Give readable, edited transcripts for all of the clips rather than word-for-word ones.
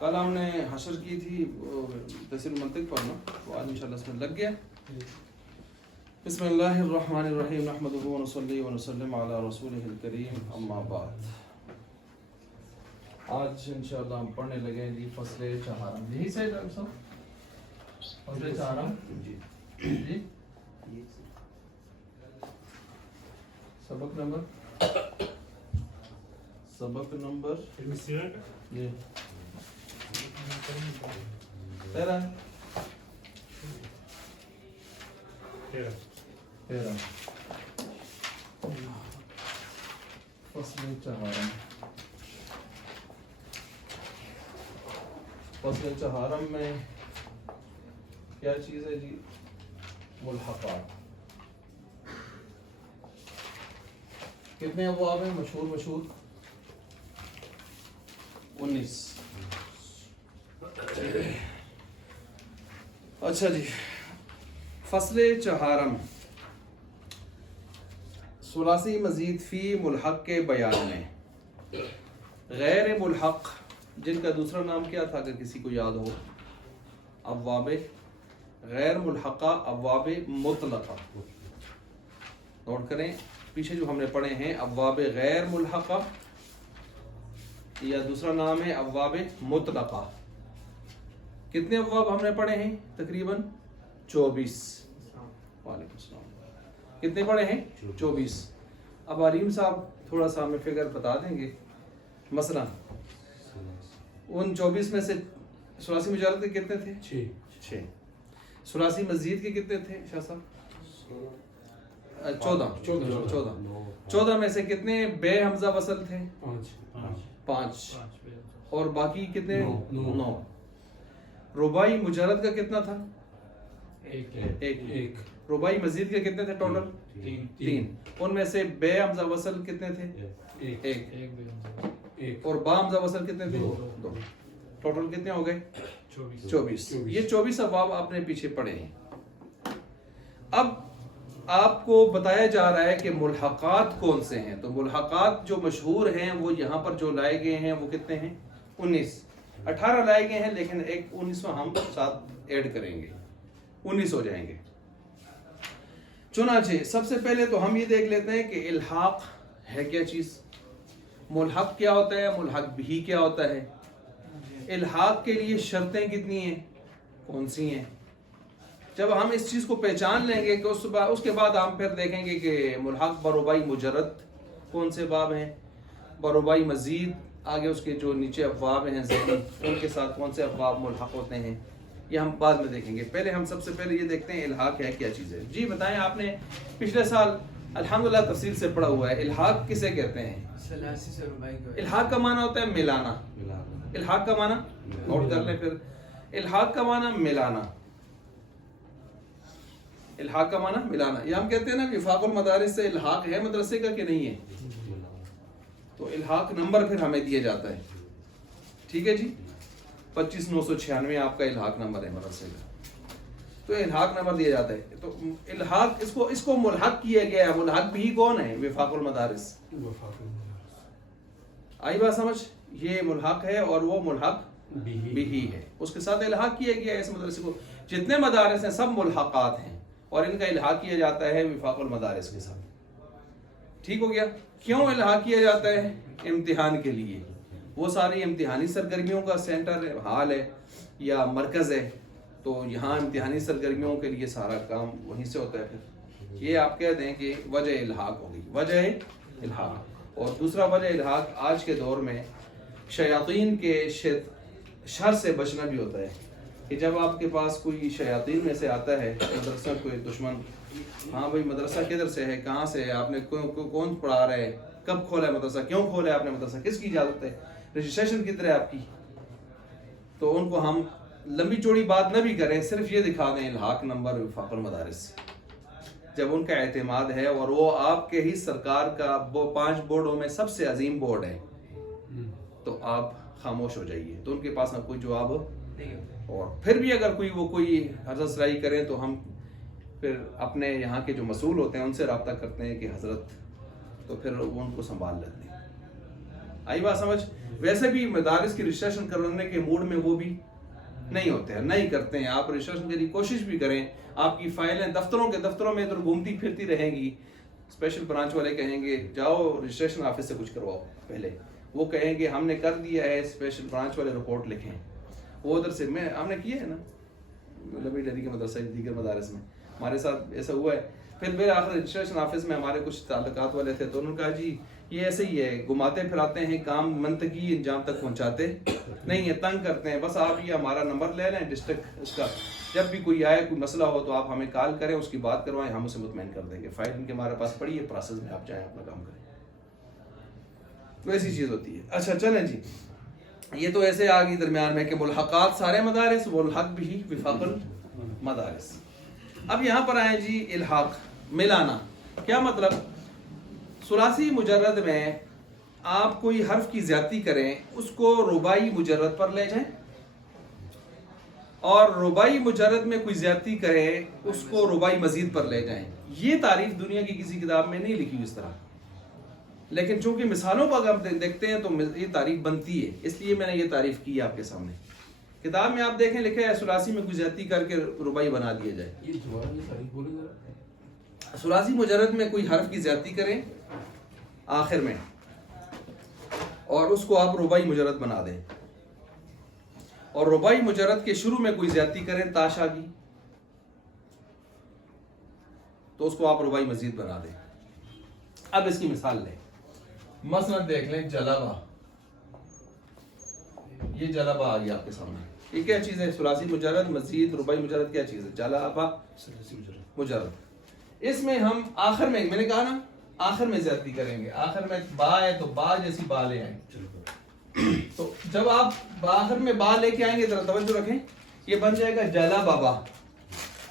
کل ہم نے حشر کی تھی تفسیر المنطق پڑھنا، تو آج انشاءاللہ اس میں لگ گیا۔ بسم اللہ الرحمن الرحیم، نحمدہ ونصلی ونسلم علی رسولہ الکریم، اما بعد۔ آج انشاءاللہ ہم پڑھنے لگے ہیں جی فصل چہارم۔ یہی صحیح ڈاکٹر صاحب؟ فصل چہارم جی جی سبق نمبر جی تیرہ فصل چہارم۔ فصل چہارم میں کیا چیز ہے جی؟ ملحقات۔ کتنے ابواب ہیں مشہور 19۔ اچھا جی، فصل چہارم ثلاثی مزید فی ملحق کے بیان میں۔ غیر ملحق جن کا دوسرا نام کیا تھا اگر کسی کو یاد ہو؟ ابواب غیر ملحقہ، ابواب مطلقہ۔ نوٹ کریں پیچھے جو ہم نے پڑھے ہیں ابواب غیر ملحقہ، یا دوسرا نام ہے ابواب مطلقہ۔ کتنے ابواب ہم نے پڑھے ہیں؟ تقریباً 24۔ وعلیکم السلام۔ کتنے پڑھے ہیں؟ 24۔ اب علیم صاحب تھوڑا سا ہمیں فگر بتا دیں گے، مثلا ان 24 میں سے ثلاثی مجرد کے کتنے تھے؟ 6۔ ثلاثی مزید کے کتنے تھے شاہ صاحب؟ 14 میں سے کتنے بے حمزہ وصل تھے؟ 5۔ اور باقی کتنے؟ 9۔ رباعی مجرد کا کتنا تھا؟ 1۔ رباعی مزید کے کتنے تھے ٹوٹل؟ 3۔ ان میں سے بے حمزہ وصل کتنے تھے؟ 1۔ اور با حمزہ وصل کتنے تھے؟ 2۔ ٹوٹل کتنے ہو گئے؟ 24۔ یہ 24 ابواب آپ نے پیچھے پڑھے ہیں۔ اب آپ کو بتایا جا رہا ہے کہ ملحقات کون سے ہیں، تو ملحقات جو مشہور ہیں وہ یہاں پر جو لائے گئے ہیں وہ کتنے ہیں؟ 19۔ 18 لائے گئے ہیں لیکن ایک 19واں ہم ساتھ ایڈ کریں گے، 19 ہو جائیں گے۔ چنانچہ سب سے پہلے تو ہم یہ دیکھ لیتے ہیں کہ الحاق ہے کیا چیز، ملحق کیا ہوتا ہے، ملحق بھی کیا ہوتا ہے، الحاق کے لیے شرطیں کتنی ہیں، کون سی ہیں۔ جب ہم اس چیز کو پہچان لیں گے کہ اس کے بعد ہم پھر دیکھیں گے کہ ملحق بربائی مجرد کون سے باب ہیں، بربائی مزید آگے اس کے جو نیچے ابواب ہیں ذہنی ان کے ساتھ کون سے ابواب ملحق ہوتے ہیں، یہ ہم بعد میں دیکھیں گے۔ پہلے ہم سب سے پہلے یہ دیکھتے ہیں الحاق ہے کیا چیز ہے۔ جی بتائیں، آپ نے پچھلے سال الحمدللہ تفصیل سے پڑھا ہوا ہے، الحاق کسے کہتے ہیں؟ الحاق کا معنی ہوتا ہے ملانا۔ الحاق کا معنی نوٹ کر لیں پھر، الحاق کا معنی ملانا۔ الحاق کا معنی ملانا، یہ ہم کہتے ہیں نا وفاق المدارس سے الحاق ہے مدرسے کا کہ نہیں ہے، تو الحاق نمبر پھر ہمیں دیا جاتا ہے، ٹھیک ہے جی، 25996 آپ کا الحاق نمبر ہے مدرسے کا، تو الحاق نمبر دیا جاتا ہے۔ تو الحاق اس کو ملحق کیا گیا ہے۔ ملحق بھی کون ہے؟ وفاق المدارس۔ آئی بات سمجھ؟ یہ ملحق ہے اور وہ ملحق بھی ہے، اس کے ساتھ الحاق کیا گیا ہے اس مدرسے کو۔ جتنے مدارس ہیں سب ملحقات ہیں اور ان کا الحاق کیا جاتا ہے وفاق المدارس کے ساتھ، ٹھیک ہو گیا۔ کیوں الحاق کیا جاتا ہے؟ امتحان کے لیے، وہ ساری امتحانی سرگرمیوں کا سینٹر ہے، حال ہے یا مرکز ہے، تو یہاں امتحانی سرگرمیوں کے لیے سارا کام وہیں سے ہوتا ہے۔ پھر یہ آپ کہہ دیں کہ وجہ الحاق ہوگی، وجہ الحاق۔ اور دوسرا وجہ الحاق آج کے دور میں شیاطین کے شر سے بچنا بھی ہوتا ہے، کہ جب آپ کے پاس کوئی شیاطین میں سے آتا ہے مدرسہ، کوئی دشمن، ہاں بھائی مدرسہ کدھر سے ہے، کہاں سے ہے، آپ نے کون پڑھا رہا ہے، کب کھولا ہے مدرسہ، کیوں کھولا ہے آپ نے مدرسہ، کس کی اجازت ہے، رجسٹریشن کدھر ہے آپ کی، تو ان کو ہم لمبی چوڑی بات نہ بھی کریں، صرف یہ دکھا دیں الحاق نمبر وفاق المدارس سے۔ جب ان کا اعتماد ہے اور وہ آپ کے ہی سرکار کا 5 بورڈوں میں سب سے عظیم بورڈ ہے، تو آپ خاموش ہو جائیے، تو ان کے پاس نہ کوئی جواب نہیں۔ اور پھر بھی اگر کوئی حضرت سرائی کریں تو ہم پھر اپنے یہاں کے جو مسئول ہوتے ہیں ان سے رابطہ کرتے ہیں کہ حضرت، تو پھر وہ ان کو سنبھال لیتے ہیں۔ آئی بات سمجھ. ویسے بھی مدارس کی رجسٹریشن کروانے کے موڈ میں وہ بھی نہیں ہوتے ہیں, نہیں کرتے ہیں. آپ رجسٹریشن کے لیے کوشش بھی کریں, آپ کی فائلیں دفتروں میں ادھر گھومتی پھرتی رہیں گی. اسپیشل برانچ والے کہیں گے جاؤ رجسٹریشن آفس سے کچھ کرواؤ پہلے, وہ کہیں گے ہم نے کر دیا ہے, اسپیشل برانچ والے رپورٹ لکھیں. وہ ادھر سے ہم نے کیا ہے نا لبی ڈری کے مدرسہ دیگر مدارس میں ہمارے ساتھ ایسا ہوا ہے. پھر میرے آخر رجسٹریشن آفس میں ہمارے کچھ تعلقات والے تھے, تو انہوں نے کہا جی یہ ایسے ہی ہے, گھماتے پھراتے ہیں, کام منطقی انجام تک پہنچاتے نہیں ہیں, تنگ کرتے ہیں. بس آپ یہ ہمارا نمبر لے لیں ڈسٹرکٹ اس کا, جب بھی کوئی آئے کوئی مسئلہ ہو تو آپ ہمیں کال کریں, اس کی بات کروائیں, ہم اسے مطمئن کر دیں گے. فائل ان کے ہمارے پاس پڑی ہے, پروسیس میں آپ جائیں اپنا کام کریں. تو ایسی چیز ہوتی ہے. اچھا چلیں جی, یہ تو ایسے آگی درمیان میں کہ ملحقات سارے مدارس, ملحق بھی وفاق المدارس. اب یہاں پر آئیں جی الحاق, ملانا. کیا مطلب؟ ثلاثی مجرد میں آپ کوئی حرف کی زیادتی کریں, اس کو رباعی مجرد پر لے جائیں, اور رباعی مجرد میں کوئی زیادتی کریں اس کو رباعی مزید پر لے جائیں. یہ تعریف دنیا کی کسی کتاب میں نہیں لکھی ہوئی اس طرح, لیکن چونکہ مثالوں کو اگر ہم دیکھتے ہیں تو یہ تعریف بنتی ہے, اس لیے میں نے یہ تعریف کی ہے آپ کے سامنے. کتاب میں آپ دیکھیں لکھا ہے ثلاثی میں کوئی زیادتی کر کے رباعی بنا دیا جائے. ثلاثی مجرد میں کوئی حرف کی زیادتی کریں آخر میں, اور اس کو آپ رباعی مجرد بنا دیں, اور رباعی مجرد کے شروع میں کوئی زیادتی کریں تاشا کی, تو اس کو آپ رباعی مزید بنا دیں. اب اس کی مثال لیں, مثلا دیکھ لیں جلبہ, یہ جلبہ آ گیا آپ کے سامنے. یہ کیا چیز ہے؟ ثلاثی مجرد مزید رباعی مجرد کیا چیز ہے؟ جلبہ مجرد. اس میں ہم آخر میں نے کہا نا آخر میں زیادتی کریں گے. آخر میں با ہے تو با جیسی با لے آئیں. تو جب آپ آخر میں با لے کے آئیں گے ذرا توجہ رکھیں, یہ بن جائے گا جلا بابا.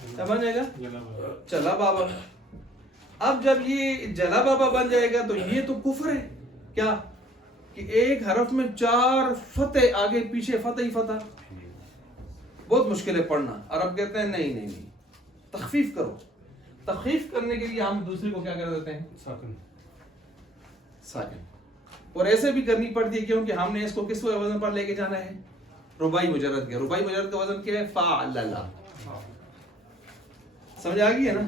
کیا بن جائے گا؟ چلا بابا. اب جب یہ جلا بابا بن جائے گا تو یہ تو کفر ہے. کیا کہ ایک حرف میں 4 فتح, آگے پیچھے فتح ہی فتح, بہت مشکل ہے پڑھنا. عرب کہتے ہیں نہیں تخفیف کرو. تخفیف کرنے کے لیے ہم دوسرے کو کیا کر دیتے ہیں؟ ساکن. اور ایسے بھی کرنی پڑتی ہے کیونکہ ہم نے اس کو کس وزن پر لے کے جانا ہے؟ رباعی مجرد کے. رباعی مجرد کا وزن کیا ہے؟ فاعللا. سمجھ آ گئی ہے نا؟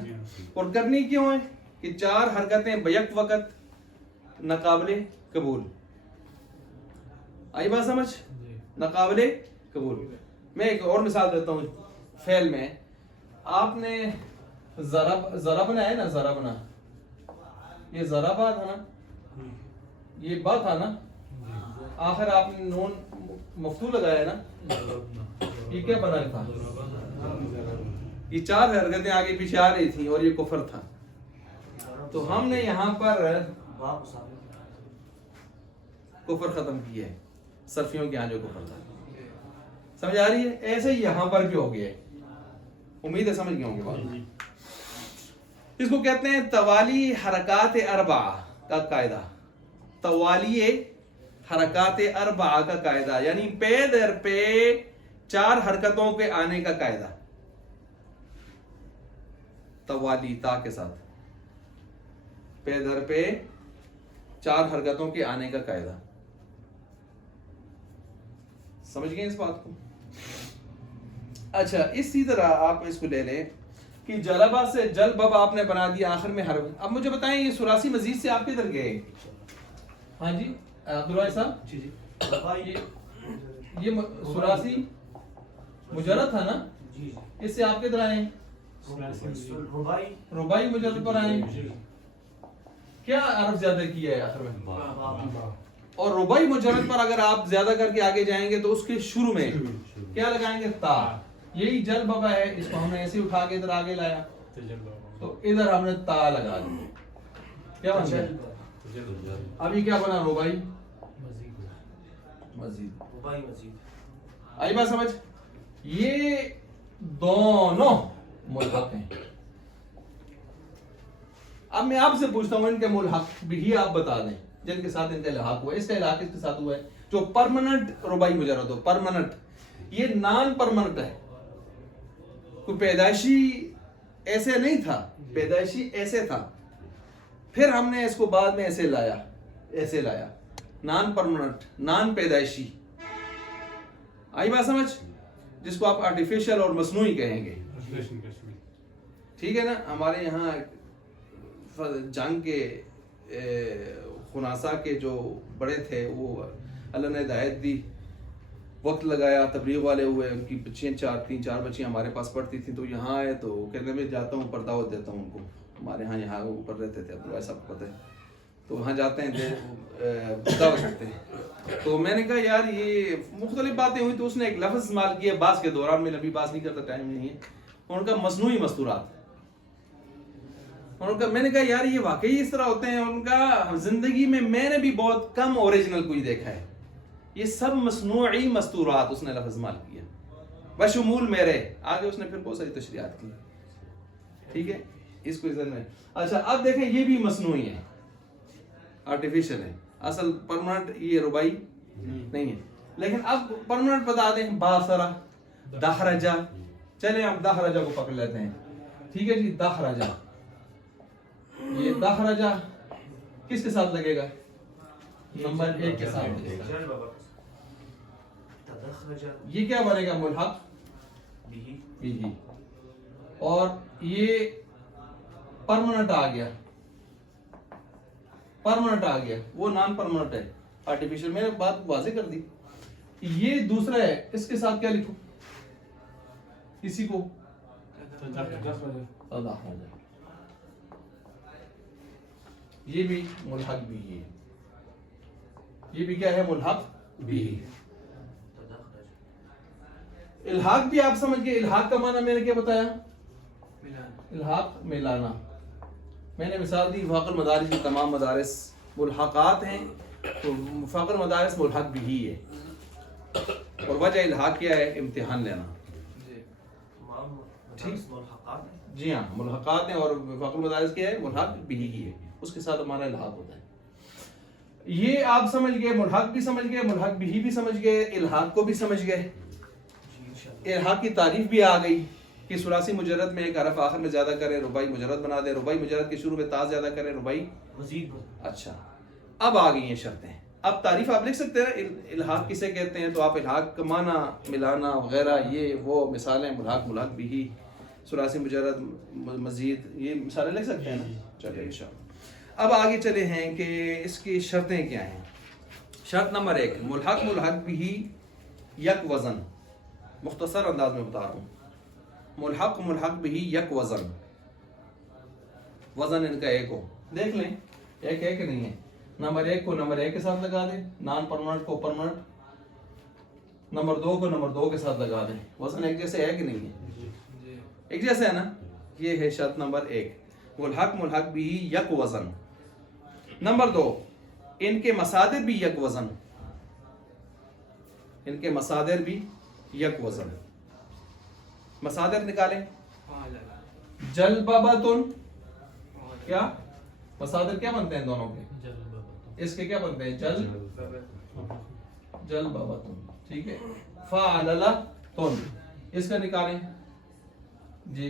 اور کرنی کیوں ہے کہ 4 حرکتیں بیک وقت ناقابل قبول. آئی بات سمجھ؟ ناقابل قبول. میں ایک اور مثال دیتا ہوں. فعل میں آپ نے ضربنا ہے نا, ضربنا, یہ ضربا تھا نا, یہ با تھا نا, آخر آپ نے نون مفتوح لگایا نا, یہ کیا بنا تھا؟ یہ 4 حرکتیں آگے پیچھے آ رہی تھیں اور یہ کفر تھا. تو ہم نے یہاں پر کفر ختم کیا ہے, صرفیوں کے یہاں جو کفر تھا. سمجھ آ رہی ہے؟ ایسے ہی یہاں پر بھی ہو گیا ہے. امید ہے سمجھ گئے ہوں گے بات. اس کو کہتے ہیں توالی حرکات اربعہ کا قاعدہ. توالی حرکات اربعہ کا قاعدہ یعنی پے در پہ 4 حرکتوں کے آنے کا قاعدہ. توالی تا کے ساتھ, پے در پہ 4 حرکتوں کے آنے کا قاعدہ. سمجھ گئے اس بات کو؟ اچھا اسی طرح آپ اس کو لے لیں کہ جلبہ سے جلبہ آپ نے بنا دیا آخر میں حرف. اب مجھے بتائیں یہ ثلاثی مزید سے آپ کدھر گئے؟ ہاں جی عبداللہ صاحب, جی یہ ثلاثی مجرد تھا نا, اس سے آپ کدھر آئے؟ رباعی مجرد پر آئے. کیا حرف زیادہ کیا ہے آخر میں؟ اور رباعی مجرد پر اگر آپ زیادہ کر کے آگے جائیں گے تو اس کے شروع میں کیا لگائیں گے؟ تا. یہی جل بابا ہے, اس کو ہم نے ایسے اٹھا کے ادھر آگے لایا تو ادھر ہم نے تا لگا دیا. کیا بن گیا؟ اب یہ کیا بنا؟ رباعی مزید. آئی بات سمجھ؟ یہ دونوں ملحق ہیں. اب میں آپ سے پوچھتا ہوں ان کے ملحق بھی آپ بتا دیں جن کے ساتھ ان کا الحاق ہوا ہے. اس کا الحاق اس کے ساتھ ہوا ہے جو پرماننٹ رباعی مجرد ہو. پرماننٹ, یہ نان پرماننٹ ہے. کوئی پیدائشی ایسے نہیں تھا, پیدائشی ایسے تھا, پھر ہم نے اس کو بعد میں ایسے لایا, ایسے لایا. نان پرماننٹ، نان پیدائشی، آئی بات سمجھ، جس کو آپ آرٹیفیشل اور مصنوعی کہیں گے، ٹھیک ہے نا. ہمارے یہاں جنگ کے خناسا کے جو بڑے تھے وہ اللہ نے ہدایت دی، وقت لگایا، تبلیغ والے ہوئے، ان کی بچیاں تین چار بچیاں ہمارے پاس پڑھتی تھیں، تو یہاں آئے تو کہتے میں جاتا ہوں اوپر دعوت دیتا ہوں ان کو. ہمارے یہاں اوپر رہتے تھے، عبداللہ صاحب کو پتہ ہے، تو وہاں جاتے ہیں دعوت کرتے ہیں. تو میں نے کہا یار یہ مختلف باتیں ہوئی، تو اس نے ایک لفظ استعمال کیا بعض کے دوران، میں لمبی بات نہیں کرتا، ٹائم نہیں ہے. ان کا مصنوعی مستورات، میں نے کہا یار یہ واقعی اس طرح ہوتے ہیں. ان کا زندگی میں نے بھی بہت کم اوریجنل کوئی دیکھا ہے، یہ سب مصنوعی مستورات اس نے لفظ استعمال کیا، بشمول میرے. آگے اس نے پھر بہت ساری تشریحات کی، ٹھیک ہے، اس کو ذہن میں. اچھا اب دیکھیں یہ بھی مصنوعی ہے، آرٹیفیشل ہے، اصل پرماننٹ یہ ربائی نہیں ہے. لیکن اب پرماننٹ بتا دیں، باثرہ، دحرجہ. چلیں اب دحرجہ کو پکڑ لیتے ہیں، ٹھیک ہے جی. دحرجہ، یہ دحرجہ کس کے ساتھ لگے گا؟ نمبر 1 کے ساتھ لگے گا. یہ کیا بنے گا؟ ملحق بھی. اور یہ پرماننٹ آ گیا، پرماننٹ آ گیا، وہ نان پرماننٹ ہے، آرٹیفیشل. میں نے بات واضح کر دی. یہ دوسرا ہے، اس کے ساتھ کیا لکھوں؟ کسی کو یہ بھی ملحق بھی ہے، یہ بھی کیا ہے؟ ملحق بھی. الحاق بھی آپ سمجھ گئے. الحاق کا معنی میں نے کیا بتایا؟ الحاق ملانا. میں نے مثال دی وفاق المدارس کی تمام مدارس ملحقات ہیں، تو وفاق المدارس ملحق بھی ہی ہے. اور وجہ الحاق کیا ہے؟ امتحان لینا. جی ہاں ملحقات ہیں، اور وفاق المدارس کیا ہے؟ ملحق بھی ہی ہے، اس کے ساتھ ہمارا الحاق ہوتا ہے. یہ آپ سمجھ گئے، ملحق بھی سمجھ گئے، ملحق بھی سمجھ گئے، الحاق کو بھی سمجھ گئے. الحاق کی تعریف بھی آ گئی کہ ثلاثی مجرد میں ایک حرف آخر میں زیادہ کرے، رباعی مجرد بنا دے، رباعی مجرد کے شروع میں تا زیادہ کرے، رباعی مزید. اچھا اب آ گئی ہیں شرطیں. اب تعریف آپ لکھ سکتے ہیں الحاق کسے کہتے ہیں، تو آپ الحاق کا معنی ملانا وغیرہ یہ وہ مثالیں، ملحق، ملحق بھی، ثلاثی مجرد، مزید، یہ مثالیں لکھ سکتے ہیں نا. چلیے انشاءاللہ اب آگے چلے ہیں کہ اس کی شرطیں کیا ہیں. شرط نمبر 1، ملحق بھی یک وزن. مختصر انداز میں بتا رہا ہوں. ملحق بھی یک وزن، وزن ان کا ایک ہو. دیکھ لیں ایک ہے کہ نہیں ہے. نمبر 1 کو نمبر 1 کے ساتھ لگا دیں، نان پرماننٹ کو پرماننٹ. نمبر 2 کو نمبر 2 کے ساتھ لگا دیں. وزن ایک جیسے ہے کہ نہیں ہے؟ ایک جیسے ہے نا. یہ ہے شرط نمبر 1، ملحق بھی یک وزن. نمبر 2، ان کے مصادر بھی یک وزن، ان کے مصادر بھی یک وزن. مصادر نکالیں. جلببتن، کیا مصادر کیا بنتے ہیں دونوں کے؟ اس کے کیا بنتے ہیں؟ جلببتن، ٹھیک ہے. فعللتن، اس کا نکالیں جی.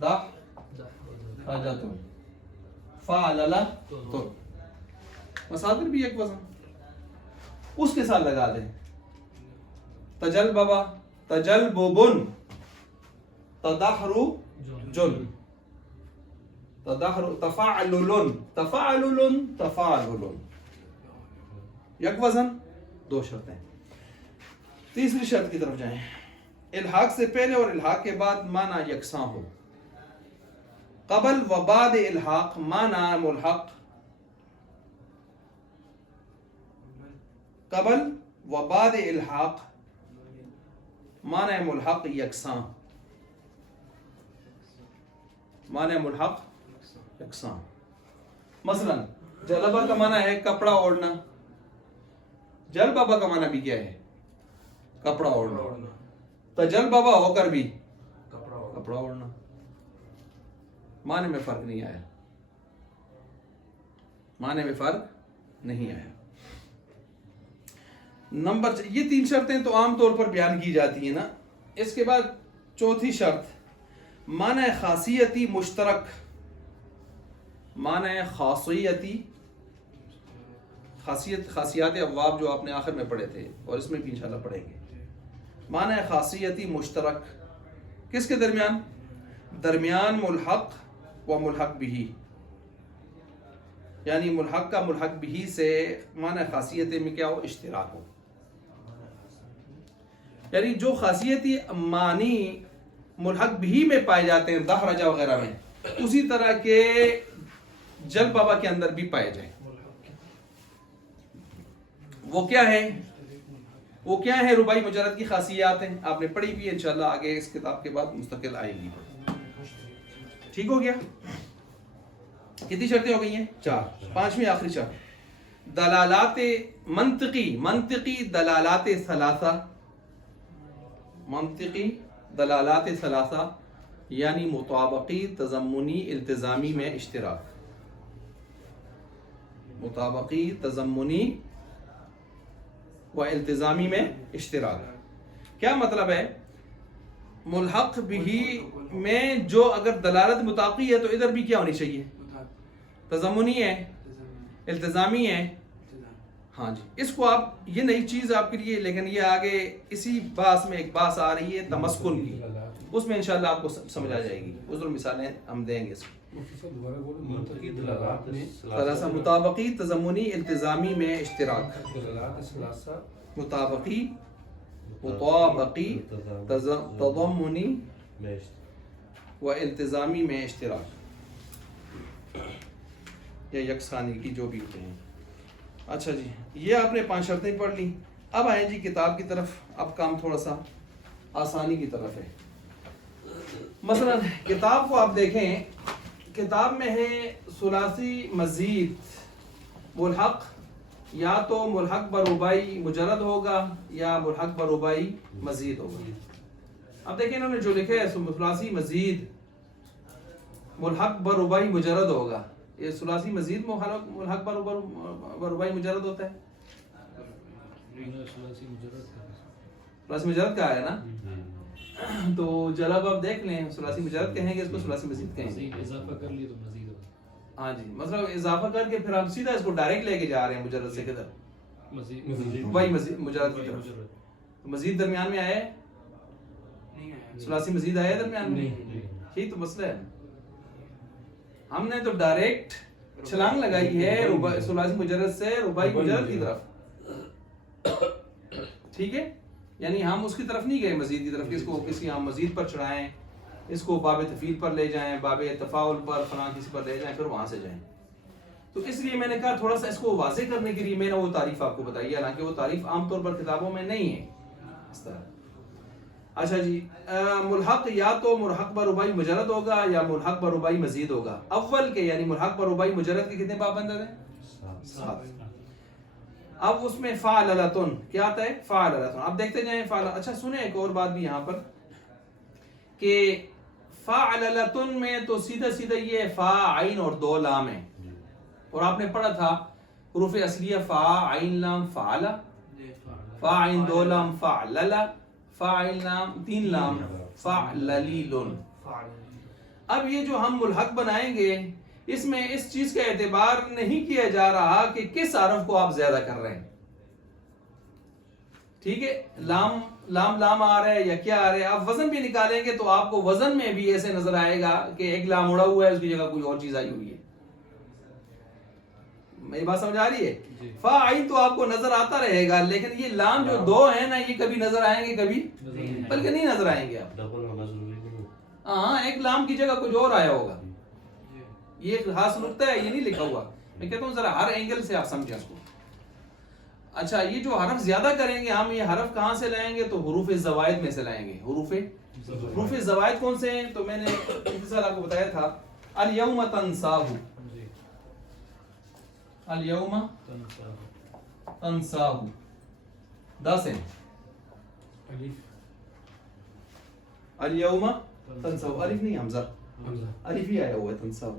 دحرجتن، فعللتن، مصادر بھی یک وزن. اس کے ساتھ لگا دیں. تجلببا، تجلببن، تدحرجن، تفعللن، تفعللن، یک وزن. 2 شرطیں. تیسری شرط کی طرف جائیں. الحاق سے پہلے اور الحاق کے بعد معنی یکساں ہو. قبل و بعد الحاق معنی ملحق، قبل و بعد الحاق معنی ملحق یکساں، معنی ملحق یکساں. مثلا جلبہ کا معنی ہے کپڑا اوڑھنا، جلببہ کا معنی بھی کیا ہے؟ کپڑا اوڑھنا. تجلببہ ہو کر بھی کپڑا اوڑھنا. معنی میں فرق نہیں آیا، معنی میں فرق نہیں آیا. نمبر یہ 3 شرطیں تو عام طور پر بیان کی جاتی ہیں نا. اس کے بعد چوتھی شرط، معنی خاصیتی مشترک، معنی خاصیتی خاصیات ابواب جو آپ نے آخر میں پڑھے تھے اور اس میں بھی انشاءاللہ پڑھیں گے. معنی ہے خاصیتی مشترک کس کے درمیان؟ درمیان ملحق و ملحق بھی، یعنی ملحق کا ملحق بھی سے معنی خاصیت میں کیا ہو؟ اشتراک ہو. یعنی جو خاصیتی معنی ملحق بھی میں پائے جاتے ہیں دہرجہ وغیرہ میں، اسی طرح کے جل بابا کے اندر بھی پائے جائیں. وہ کیا ہے؟ وہ کیا ہے؟ رباعی مجرد کی خاصیات ہیں، آپ نے پڑھی بھی انشاءاللہ آگے اس کتاب کے بعد مستقل آئیں گی. ٹھیک ہو گیا؟ کتنی شرطیں ہو گئی ہیں؟ 4. 5ویں آخری شرط دلالات منطقی دلالات ثلاثہ، منطقی دلالات ثلاثہ یعنی مطابقی تضمنی التزامی میں اشتراک. مطابقی تضمنی و التزامی میں اشتراک کیا مطلب ہے؟ ملحق بھی میں جو اگر دلالت مطابقی ہے تو ادھر بھی کیا ہونی چاہیے؟ تضمنی ہے، التزامی ہے. ہاں جی، اس کو آپ یہ نئی چیز آپ کے لیے، لیکن یہ آگے اسی باس میں ایک باس آ رہی ہے تمسکن کی، اس میں انشاءاللہ آپ کو سمجھ آ جائے گی. عذر مثالیں ہم دیں گے اس کو. مطابقی تضمنی التزامی میں اشتراک. مطابقی تضمنی و التزامی میں اشتراک یا یکسانی کی جو بھی ہوتے ہیں. اچھا جی، یہ آپ نے 5 شرطیں پڑھ لی. اب آئیں جی کتاب کی طرف. اب کام تھوڑا سا آسانی کی طرف ہے. مثلا کتاب کو آپ دیکھیں، کتاب میں ہے ثلاثی مزید ملحق، یا تو ملحق بربائی مجرد ہوگا یا ملحق بربائی مزید ہوگا. اب دیکھیں انہوں نے جو لکھا ہے ثلاثی مزید ملحق بربائی مجرد ہوگا. یہ ثلاثی مزید ملحق بربائی مجرد ہوتا ہے. ثلاثی مجرد کا ہے نا، تو جلب آپ دیکھ لیں ثلاثی مجرد کہیں گے، اس کو ثلاثی مزید کہیں گے. اضافہ کر لیے تو مزید ہوگا. ہاں جی، مطلب اضافہ کر کے پھر ہم سیدھا اس کو ڈائریکٹ لے کے جا رہے ہیں مجرد سے کدھر؟ وہی مجرد کی طرف. مزید درمیان میں آیا ہے؟ ثلاثی مزید آیا ہے درمیان میں؟ یہی تو مسئلہ ہے. ہم نے تو ڈائریکٹ چھلانگ لگائی ہے ثلاثی مجرد سے رباعی مجرد کی طرف. ٹھیک ہے، یعنی ہم اس کی طرف نہیں گئے مزید کی طرف کہ اس کو کسی ہم مزید پر چڑھائیں، اس کو باب تفعیل پر لے جائیں، باب تفاعل پر فلاں کسی پر لے جائیں، پھر وہاں سے جائیں. تو اس لیے میں نے کہا تھوڑا سا اس کو واضح کرنے کے لیے میں نے وہ تعریف آپ کو بتائی، حالانکہ وہ تعریف عام طور پر کتابوں میں نہیں ہے اس طرح. اچھا جی، ملحق یا تو ملحق بربائی مجرد ہوگا یا ملحق بربائی مزید ہوگا. اول کے یعنی ملحق بربائی مجرد کے کتنے پابند ہیں؟ 7. اب اس میں فاعلتن کیا آتا ہے؟ فاعلتن. اب دیکھتے جائیں اچھا سنیں ایک اور بات بھی یہاں پر کہ فاعلتن میں تو سیدھا یہ فا عین اور 2 لام ہیں، اور آپ نے پڑھا تھا حروف اصلیہ فا عین لام فعل، فا عین 2 لام فعلل، فا عین لام 3 لام فعللیل. اب یہ جو ہم ملحق بنائیں گے اس میں اس چیز کا اعتبار نہیں کیا جا رہا کہ کس حرف کو آپ زیادہ کر رہے ہیں. ٹھیک ہے، لام آ رہا ہے یا کیا آ رہا ہے. آپ وزن بھی نکالیں گے تو آپ کو وزن میں بھی ایسے نظر آئے گا کہ ایک لام اڑا ہوا ہے، اس کی جگہ کوئی اور چیز آئی ہوئی ہے. میری بات سمجھ آ رہی ہے؟ فا عین تو آپ کو نظر آتا رہے گا، لیکن یہ لام جو 2 ہیں نا، یہ کبھی نظر آئیں گے کبھی بلکہ نہیں نظر آئیں گے. آپ ہاں، ایک لام کی جگہ کچھ اور آیا ہوگا. یہ ایک خاص نقطہ ہے، یہ نہیں لکھا ہوا. میں کہتا ہوں ذرا ہر اینگل سے آپ سمجھیں اس کو. اچھا، یہ جو حرف زیادہ کریں گے ہم، یہ حرف کہاں سے لائیں گے؟ تو حروف زوائد میں سے لائیں گے. حروف زوائد کون سے ہیں؟ تو میں نے اختصار آپ کو بتایا تھا، الیوم تنساہ، الیوم تنساہ 10 ہیں. الیوم تنساہ، الف نہیں حمزہ، الف ہی آیا ہوا ہے تنساہ.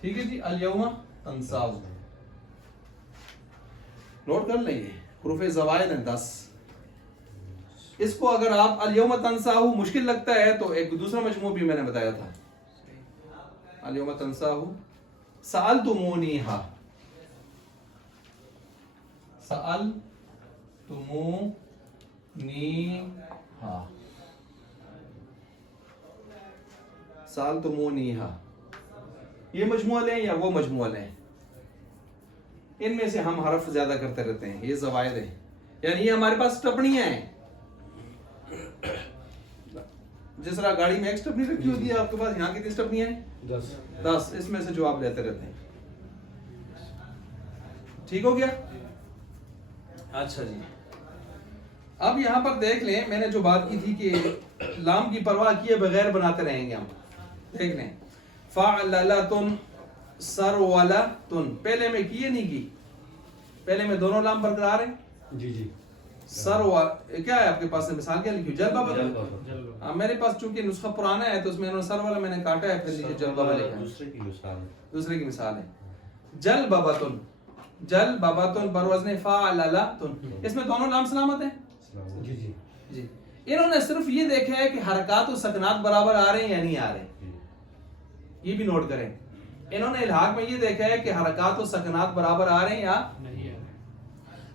ٹھیک ہے جی، الیوم تنساہ نوٹ کر لیں. یہ حروف زوائد ہیں 10. اس کو اگر آپ الیوم تنساہ مشکل لگتا ہے تو ایک دوسرا مجموع بھی میں نے بتایا تھا، الیوم تنساہ سألتمونیہا. سألتمونیہا، سألتمونیہا، یہ مجموعہ لیں یا وہ مجموعہ لیں، ان میں سے ہم حرف زیادہ کرتے رہتے ہیں، یہ زوائد ہیں، یعنی یہ ہمارے پاس ٹپڑیاں ہیں. جس طرح گاڑی میں ایک ٹپنی رکھی ہوتی ہے آپ کے پاس، یہاں کتنی ٹپنیاں ہیں؟ 10. اس میں سے جو آپ لیتے رہتے ہیں. ٹھیک ہو گیا؟ اچھا جی، اب یہاں پر دیکھ لیں، میں نے جو بات کی تھی کہ لام کی پرواہ کیے بغیر بناتے رہیں گے ہم. دیکھ لیں، فعللتن، سرولتن، پہلے میں کیے نہیں کی، پہلے میں دونوں لام برقرار ہیں. جی جی. کیا ہے آپ کے پاس مثال کیا لکھی؟ جلبہ بدل. میرے پاس چونکہ نسخہ پرانا ہے تو اس میں سر والا میں نے کاٹا ہے، پھر لیجیے جلبہ لکھا ہے. دوسرے کی مثال ہے جلببتن، جلببتن بروزن فعللتن، اس میں دونوں لام سلامت ہیں. جی جی جی. انہوں نے صرف یہ دیکھا ہے کہ حرکات و سکنات برابر آ رہے ہیں یا نہیں آ رہے، یہ بھی نوٹ کریں. انہوں نے الحاق میں یہ دیکھا ہے کہ حرکات و سکنات برابر آ رہے ہیں یا نہیں.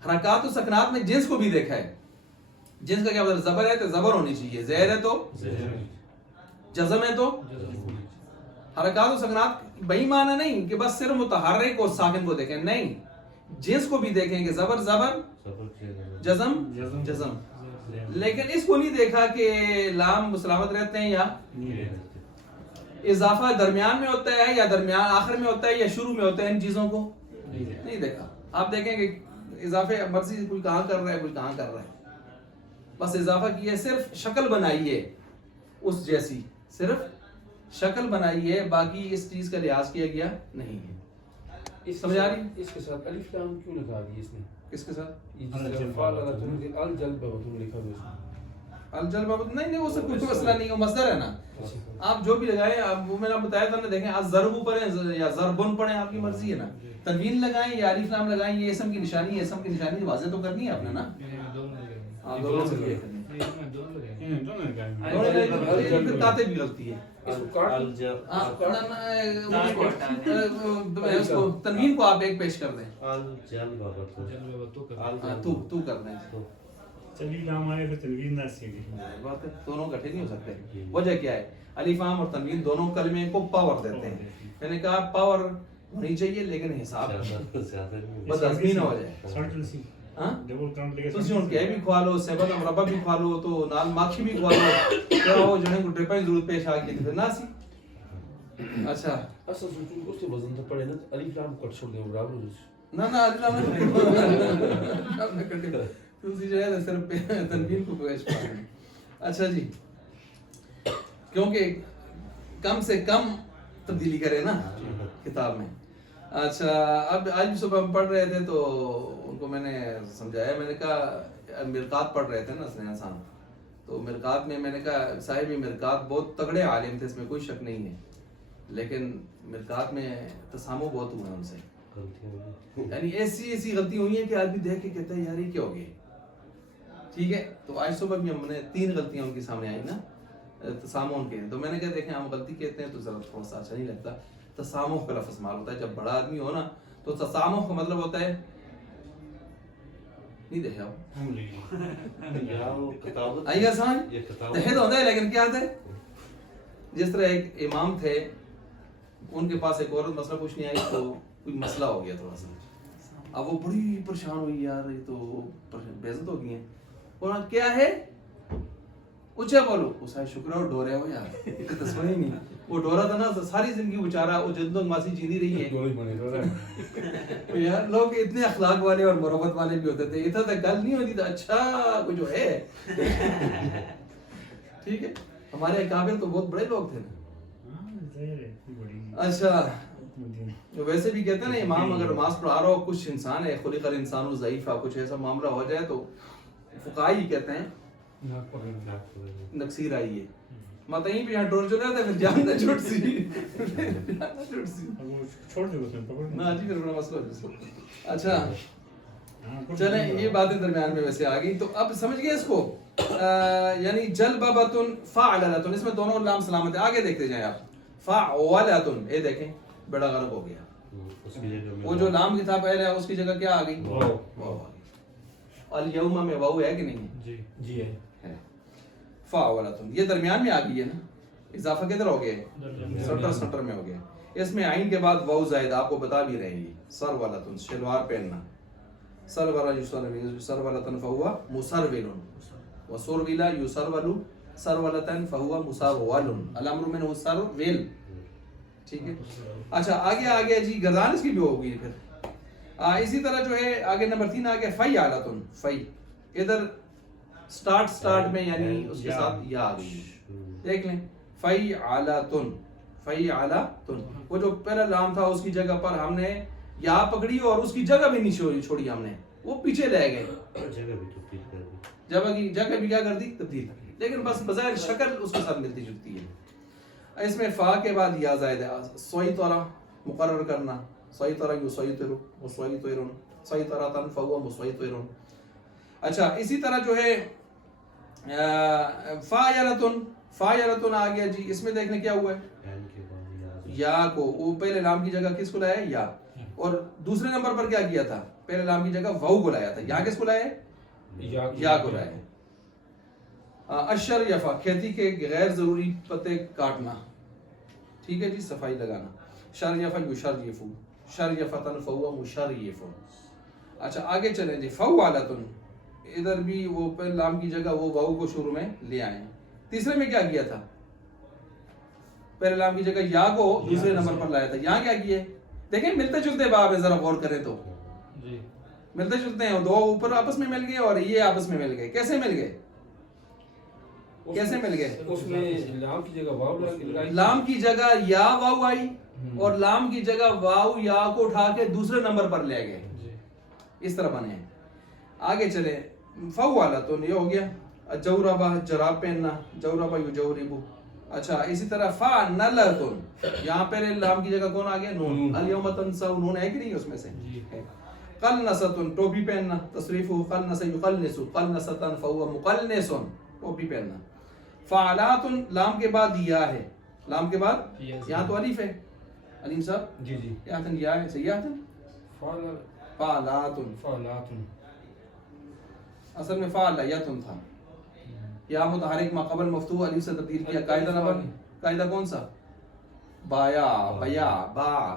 حرکات و سکنات میں جنس کو بھی دیکھا ہے. جنس کا کیا مطلب؟ زبر ہے تو زبر ہونی چاہیے، زہر ہے تو جزم ہے تو. حرکات و سکنات بہی معنی نہیں کہ بس صرف متحرک اور ساکن کو دیکھیں، نہیں، جنس کو بھی دیکھیں کہ زبر زبر، جزم جزم. لیکن اس کو نہیں دیکھا کہ لام سلامت رہتے ہیں یا اضافہ درمیان میں ہوتا ہے یا درمیان آخر میں ہوتا ہے یا شروع میں ہوتا ہے، ان چیزوں کو نہیں دیکھا. آپ دیکھیں کہ اضافے مرضی کوئی کہاں کر رہا ہے کوئی کہاں کر رہا ہے، بس اضافہ کیا، صرف شکل بنائی ہے اس جیسی، صرف شکل بنائی ہے، باقی اس چیز کا لحاظ کیا گیا نہیں ہے. سمجھ آ رہی؟ اس کے ساتھ الف لام کیوں لگا دی اس نے؟ کس کے ساتھ؟ الجلبہ نہیں، وہ سب کچھ مسئلہ نہیں ہے، مصدر ہے نا. آپ جو بھی لگائیں، وہ میں نے بتایا تھا نا، دیکھیں ضرب پڑھیں یا ضربن پڑھیں، آپ کی مرضی ہے نا. تنوین لگائیں یا الف لام لگائیں، یہ اسم کی نشانی ہے، اسم کی نشانی واضح تو کرنی ہے آپ نے نا. کاتے بھی غلطی ہے، تنوین کو آپ ایک پیش کر دیں، تو کر دیں. دونوں کٹھے نہیں ہو سکتے. وجہ کیا ہے؟ الف لام اور تنوین دونوں کلمے کو پاور دیتے ہیں. میں نے کہا پاور ہونی چاہیے لیکن حساب بس ازمی نہ ہو جائے. تسی ہن کہ بھی کھوا لو، سیبت مربع بھی کھوا لو، تو نال ماکھی بھی کھوا لو، کیا ہو جنے کو ٹرپا کی ضرورت پیش آ گئی تو پھر نہ سی. اچھا اصل سوچو اس کے وزن تو پڑے نا، الف لام کٹ چھوڑ دے برابر نہ الف لام نہ کٹے تسی جو ہے صرف تنوین کو پیش پڑھیں. اچھا جی، کیونکہ کم سے کم تبدیلی کرے نا کتاب میں. اچھا، اب آج بھی صبح ہم پڑھ رہے تھے تو ان کو میں نے سمجھایا، میں نے کہا مرقات پڑھ رہے تھے نا سنیان صاحب، تو مرقات میں میں نے کہا صاحب مرقات بہت تگڑے عالم تھے، اس میں کوئی شک نہیں ہے، لیکن مرقات میں تسامح بہت ہوئے ہیں ان سے، یعنی ایسی غلطی ہوئی ہیں کہ آدمی دیکھ کے کہتا ہے یار یہ کیا ہو گیا. ٹھیک ہے، تو آج صبح بھی ہم نے 3 غلطیاں ان کے سامنے آئی نا تسامح کے. تو میں نے کہا دیکھیں ہم غلطی کہتے ہیں تو ذرا تھوڑا سا اچھا نہیں لگتا، تسامح کا لفظ مال ہوتا ہے. جب بڑا آدمی ہو نا تو تسامح کا مطلب ہوتا ہے، نہیں دیکھا آئیے سمجھ تحید ہوتا ہے، لیکن کیا ہوتا ہے؟ جس طرح ایک امام تھے، ان کے پاس ایک عورت مسئلہ پوچھنے آئی تو کوئی مسئلہ ہو گیا تھوڑا سا. اب وہ بڑی پریشان ہوئی، یار یہ تو بے عزت ہو گئی ہیں. اور کیا ہے؟ اچھا بولو. وہ صاحب شکر ہے وہ ڈورے ہو یار، تصور ہی نہیں. وہ ڈورا تھا نا ساری زندگی بیچارہ، وہ جدوں ماسی جیندی رہی ہے. یار لوگ اتنے اخلاق والے اور مربت والے بھی ہوتے تھے، اتنا تک گل نہیں ہوتی تھا اچھا کوئی جو ہے. ٹھیک ہے، ہمارے اکابر تو بہت بڑے لوگ تھے نا. اچھا، ویسے بھی کہتے ہیں نا امام اگر نماز پڑھا رہا ہو، کچھ انسان ہے خلق الانسان ضعیفہ، کچھ ایسا معاملہ ہو جائے تو فقہاء ہی کہتے ہیں نقصیر آئی ہے. مت یہیں پہ یہاں ڈور چل رہا تھا پھر جان نہ چھوٹ سی چھوڑ دے نا جی، پھر بڑا مسئلہ ہو. اچھا چلیں، یہ باتیں درمیان میں ویسے آ گئی. تو اب سمجھ گئے اس کو، یعنی جلببتن فعللتن، اس میں دونوں لام سلامت ہے. آگے دیکھتے جائیں آپ. فعولتن، یہ دیکھیں بڑا غلط ہو گیا، وہ جو لام کی تھا پہلے اس کی جگہ کیا آ گئی؟ واو. الیوم میں واو ہے کہ نہیں ہے؟ جی ہے. فاولتن یہ درمیان میں آ گئی ہے نا, اضافہ کدھر ہو گیا؟ سنٹر میں ہو گیا. اس میں عین کے بعد واو زائد آپ کو بتا بھی رہے ہیں. سرولتن شلوار پہننا, سرول یسرول سرولتن فہو مسرول وسرولا یسرول سرولتن فہو مسرول الامر منہ السرول. ٹھیک ہے. اچھا آگے جی گردان اس کی بھی ہوگی پھر. اسی طرح جو ہے آگے نمبر 3 آ گیا فیعلتن. فی ادھر سٹارٹ میں یعنی اس کے ساتھ یا آ گئی. دیکھ لیں فیعلتن. فیعلتن وہ جو پہلا لام تھا اس کی جگہ پر ہم نے یا پکڑی اور اس کی جگہ بھی نہیں چھوڑی ہم نے, وہ پیچھے لے گئے, جگہ بھی کیا کر دی؟ تبدیل. لیکن بس بظاہر شکل اس کے ساتھ ملتی جلتی ہے. اس میں فا کے بعد یا زائد ہے. سویطرہ مقرر کرنا, سویطرہ یسویطر مسویطرن سویطرتن فہو مسویطرن. اچھا اسی طرح جو ہے فاعلتن آ گیا جی. اس میں دیکھنے کیا ہوا ہے؟ یا کو وہ پہلے لام کی جگہ کس کو لایا؟ یا. اور دوسرے نمبر پر کیا کیا تھا؟ پہلے لام کی جگہ واو کو لایا تھا. یہاں کس کو لایا؟ یا کو لایا. اشریفہ کھیتی کے غیر ضروری پتے کاٹنا. ٹھیک ہے جی, صفائی لگانا. شریفہ یشریفو شریفتن فہو مشریف. اچھا آگے چلیں جی. فوالتن ادھر بھی وہ پہلے لام کی جگہ وہ واو کو شروع میں لے آئے. تیسرے میں کیا کیا تھا؟ پہلے لام کی جگہ یا کو دوسرے نمبر پر لایا تھا. یہاں کیا کیے؟ دیکھیں ملتے جلتے باب ہے, ذرا غور کریں تو ملتے جلتے ہیں. دو اوپر آپس میں مل گئے اور یہ آپس میں مل گئے. کیسے مل گئے؟ کیسے مل گئے؟ اس میں لام کی جگہ واو لگائی, لام کی جگہ یا واو آئی اور لام کی جگہ واو یا کو اٹھا کے دوسرے نمبر پر لے گئے. اس طرح بنے ہیں. آگے چلے. فوالتن یہ ہو گیا. جوربہ جراب پہننا, جوربہ یجوربو. اچھا اسی طرح فانلتن یہاں پہلے لام کی جگہ کون آ گیا؟ نون. الیوم تنسوا نون ہے کہ نہیں اس میں سے؟ قلنستن ٹوپی پہننا. تصریف قلنس یقلنس قلنستن فہو مقلنس ٹوپی پہننا. فعلاتن لام کے بعد یا ہے. لام کے بعد یہاں تو الف ہے. علیم صاحب جی یاتن یا ہے. صحیح یاتن فعلاتن. اصل میں فعل یاتن تھا. یا متحرک ما قبل مفتوح الف سے تبدیل کیا. قاعدہ نمبر قاعدہ کون سا؟ بایا بیا با.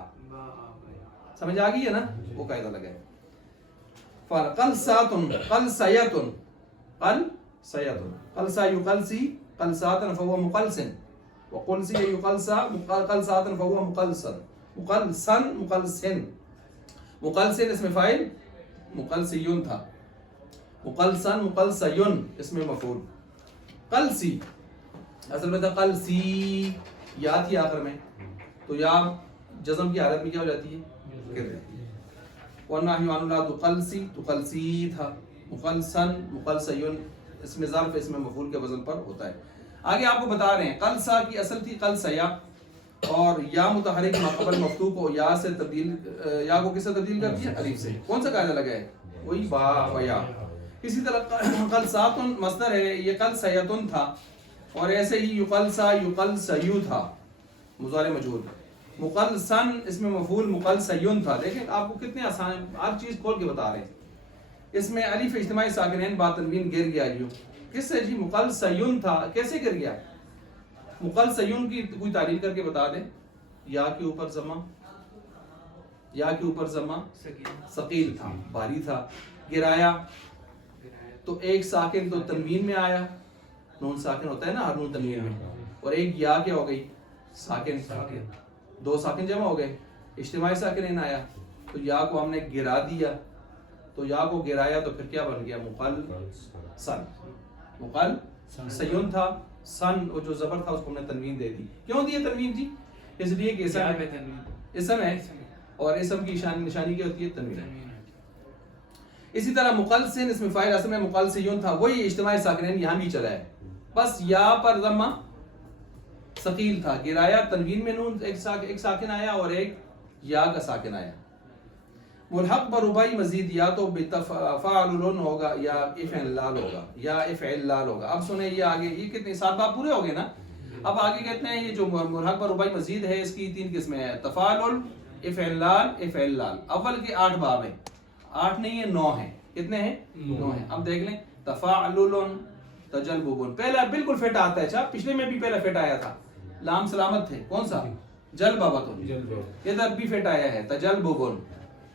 سمجھ آ گئی ہے نا؟ وہ قاعدہ لگا ہے. قلساتن قلسیتن قلسیتن قلسا یقلسی قلساتن فهو مقلسن وقلسی یقلسا قلساتن فهو مقلسن مقلسن مقلسن. مقلسن اس میں فاعل مقلسیون تھا. مقلسن مقلسیون اس میں مفعول. قلسی اصل میں تھا قلسی, یا تھی آخر میں تو یا جزم کی حالت میں کیا ہو جاتی ہے؟ گر جاتی ہے. والنہی عن لا تقلسی تقلسی تھا. مقلسن مقلسیون اس میں ظرف اس میں مفعول کے وزن پر ہوتا ہے. آگے آپ کو بتا رہے ہیں قلسا کی اصل تھی قلسیا اور یا متحرک ما قبل مفتوح کو یا سے تبدیل, یا کو کس سے تبدیل کر دیا؟ الف سے. کون سا قاعدہ لگا ہے؟ وہی با و یا. اسی طرح قلساتن مصدر ہے, یہ قلسیتن تھا اور ایسے ہی یقلسا یقلسیو تھا مضارع مجہول. مقلسن اس میں مفعول مقلسیون تھا. لیکن آپ کو کتنے آسان ہر چیز کھول کے بتا رہے ہیں. اس میں الف اجتماعی ساکنین با تنوین گر گیا. جو کس سے جی؟ مقلسیون تھا. کیسے گر گیا؟ مقلسیون کی کوئی تعریف کر کے بتا دیں. یا کے اوپر ضمہ, یا کے اوپر ضمہ ثقیل تھا, بھاری تھا. گرایا تو ایک ساکن تو تنوین میں آیا, نون ساکن ہوتا ہے نا ہر نون تنوین میں, اور ایک یا کیا ہو گئی؟ ساکن. دو ساکن جمع ہو گئے, اجتماعی ساکنین آیا تو یا کو ہم نے گرا دیا. تو یا کو گرایا تو پھر کیا بن گیا؟ مقلسن. مقلسیون تھا. سن وہ جو زبر تھا اس کو ہم نے تنوین دے دی. کیوں دی تنوین جی؟ اس لیے کہ اسم ہے اور اسم کی نشانی کیا ہوتی ہے؟ تنوین. اسی طرح مقلسن اس میں فاعل اصل میں مقلسیون تھا, وہی اجتماعی ساکنین یہاں بھی چلا ہے. بس یا پر ضمہ ثقیل تھا, گرایا تنوین میں نون ایک ساکن آیا اور ایک یا کا ساکن آیا. ملحق بربائی مزید یا تو فاعلن ہوگا یا افعلال ہوگا یا افعلال ہوگا. اب سنیں یہ آگے, یہ کتنے 7 باب پورے ہو گئے نا. اب آگے کہتے ہیں یہ جو ملحق بربائی مزید ہے اس کی 3 قسمیں ہیں, تفاعل, افعلال, افعلال. اول کے 8 باب ہیں, 8 نہیں ہے 9 ہیں. کتنے ہیں؟ 9 ہیں. اب دیکھ لیں تفاعلن تجلبن پہلا بالکل فٹ آتا ہے. اچھا پچھلے میں بھی پہلا فٹ آیا تھا, لام سلامت تھے, کون سا؟ جلببتن. ادھر بھی فٹ آیا ہے تجلبن,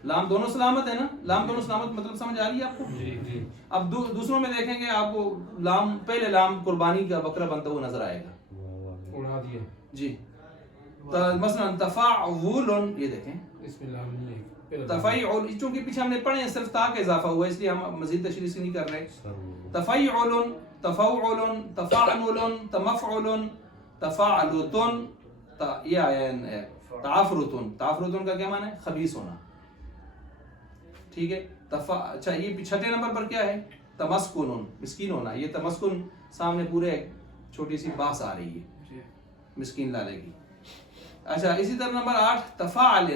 لام دونوں سلامت ہے نا. لام دونوں سلامت مطلب سمجھ آ رہی ہے آپ کو؟ جی. اب دوسروں میں دیکھیں گے آپ کو لام پہلے لام قربانی کا بکرا بنتا ہوا نظر آئے گا. اڑا دیا جی. مثلا تفاعل, یہ دیکھیں اس میں لام نہیں ہے. تفاعل چونکہ پیچھے ہم نے پڑھے ہیں صرف تا کا اضافہ ہوا ہے اس لیے ہم مزید تشریح سے نہیں کر رہے. تفاعل, تفاعل, تفاعل, تمفعل, تفاعلتن, یہ آیا ہے تعافرتن. تعافرتن کا کیا معنی ہے؟ خبیث ہونا. ٹھیک ہے. اچھا یہ چھٹے نمبر پر کیا ہے؟ تمسکن, مسکین ہونا. یہ تمسکن سامنے پورے چھوٹی سی باس آ رہی ہے مسکین لالے کی. اچھا اسی طرح نمبر 8 تفاعل,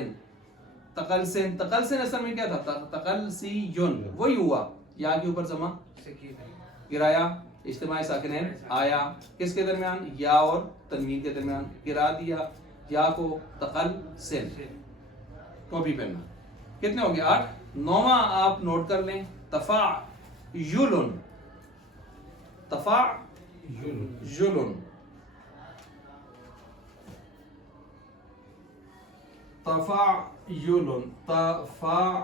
تقلسن. تقلسن اصل میں کیا تھا؟ تقلسیون, وہی ہوا یا کے اوپر زما گرایا, اجتماعی ساکنین آیا کس کے درمیان؟ یا اور تنوین کے درمیان, گرا دیا یا کو تقلسن. کاپی پہننا. کتنے ہو گئے؟ 8. 9واں آپ نوٹ کر لیں تفاعل, تفاعل, تفاعل, تفاعل,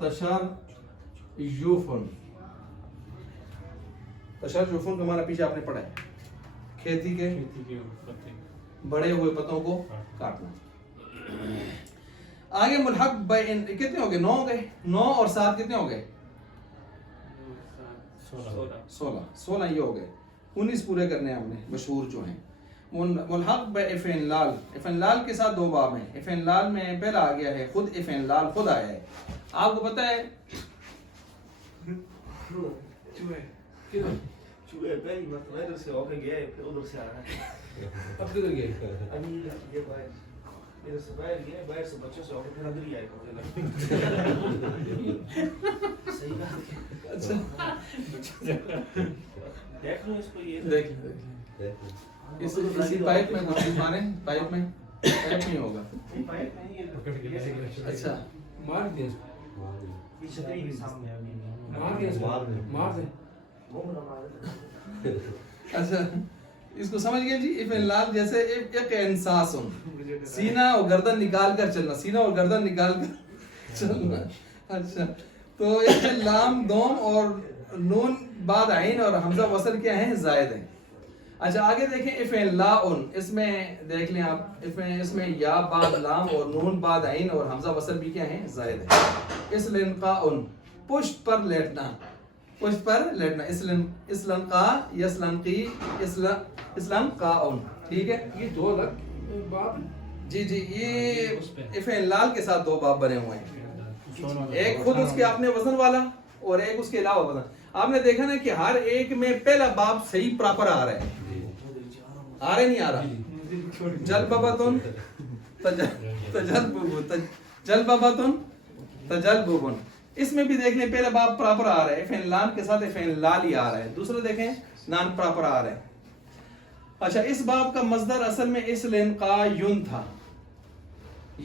تشرجفن. تشرجفن کا معنی پیچھے آپ نے پڑھا ہے, کھیتی کے بڑے ہوئے پتوں کو کاٹنا. آگے ملحق بین کتنے ہو گئے؟ 9 ہو گئے. 9 اور 7 کتنے ہو گئے؟ 16 یہ ہو گئے. 19 پورے کرنے ہیں ہم نے مشہور جو ہیں. ملحق بافعل لال, افعل لال کے ساتھ 2 باب ہیں. افعل لال میں پہلا آ گیا ہے خود افعل لال, خود آیا ہے. آپ کو پتہ ہے چوہے پہلی مرتبہ ادھر سے ہو کے گیا ہے, پھر ادھر سے آ رہا ہے. اب کدھر گئے؟ ابھی یہ باہر ادھر سے باہر گیا, باہر سے بچوں سے ہو کے پھر ادھر ہی آئے گا. صحیح بات ہے. اچھا دیکھ لو اس کو, یہ دیکھ اسی پائپ میں کچھ مارے, پائپ میں نہیں ہوگا. پائپ نہیں, یہ اچھا مار دیا, یہ چھتری کے سامنے ابھی مار دیا, مار دے. اچھا اس کو سمجھ گئے جی. افعل لال جیسے ایک انساسن, سینہ اور گردن نکال کر چلنا, سینہ اور گردن نکال کر چلنا. اچھا تو اس میں لام دوم اور نون بعد عین اور حمزہ وصل کیا ہیں؟ زائد ہیں. اچھا آگے دیکھیں افعل لاؤن, اس میں دیکھ لیں آپ, اس میں یا بعد لام اور نون بعد عین اور حمزہ وصل بھی کیا ہیں؟ زائد ہیں. اسلنقاؤن, پشت پر لیٹنا, پشت پر لیٹنا. اسلنقا, یسلنقی, اسلنقاؤن. ٹھیک ہے. یہ 2 الگ باب ہیں. جی جی یہ افعل لال کے ساتھ 2 باب بنے ہوئے ہیں. ایک خود اس کے اپنے وزن والا اور ایک اس کے علاوہ وزن. آپ نے دیکھا نا کہ ہر ایک میں پہلا باب صحیح پراپر آ رہا ہے, آ رہا نہیں آ رہا؟ جلببتن تجلببن, جلببتن تجلببن. اس میں بھی دیکھ لیں پہلا باب پراپر آ رہا ہے, افعل لام کے ساتھ افعل لال ہی آ رہا ہے. دوسرے دیکھیں نان پراپر آ رہا ہے. اچھا اس باب کا مصدر اصل میں اسلنقا یون تھا.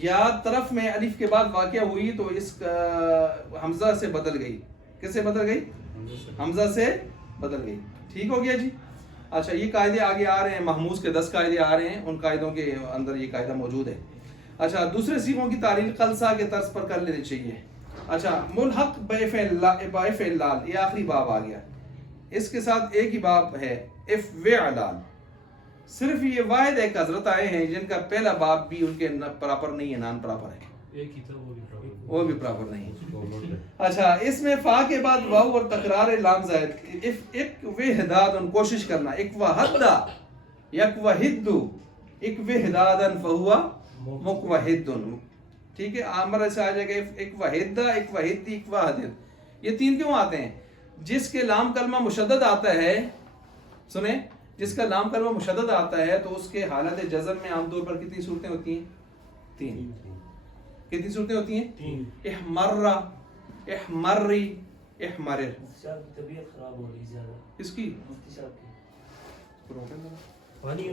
یا طرف میں الف کے بعد واقع ہوئی تو اس حمزہ سے بدل گئی. کس سے بدل گئی؟ حمزہ سے بدل گئی. ٹھیک ہو گیا جی. اچھا یہ قاعدے آگے آ رہے ہیں, محموز کے 10 قاعدے آ رہے ہیں, ان قاعدوں کے اندر یہ قاعدہ موجود ہے. اچھا دوسرے صیغوں کی تعلیل قلصہ کے طرز پر کر لینی چاہیے. اچھا ملحق بافعل لال, یہ آخری باب آ گیا. اس کے ساتھ ایک ہی باب ہے افعلال. صرف یہ واحد ایک حضرت آئے ہیں جن کا پہلا باب بھی ان کے پراپر نہیں ہے, نان پراپر ہے, ایک ہی تھا وہ بھی پراپر نہیں. اچھا اس میں فا کے بعد واو اور تکرار لام زائد. ایک وحداد, کوشش کرنا. ایک وحدہ, یک وحدو, ایک وحدادن فہوا مقوحدن. ٹھیک ہے. عامر سے آ جائے گا ایک وحدہ, ایک وحدی, ایک واحد. یہ 3 کیوں آتے ہیں؟ جس کے لام کلمہ مشدد آتا ہے, سنیں, جس کا لام کلمہ مشدد آتا ہے تو اس کے حالت جزم میں عام طور پر کتنی صورتیں ہوتی ہیں؟ 3. کتنی صورتیں ہوتی ہیں؟ 3. احمرہ, احمری, احمرر. طبیعت خراب ہو رہی زیادہ اس کی مفتی صاحب کی. پروٹین پانی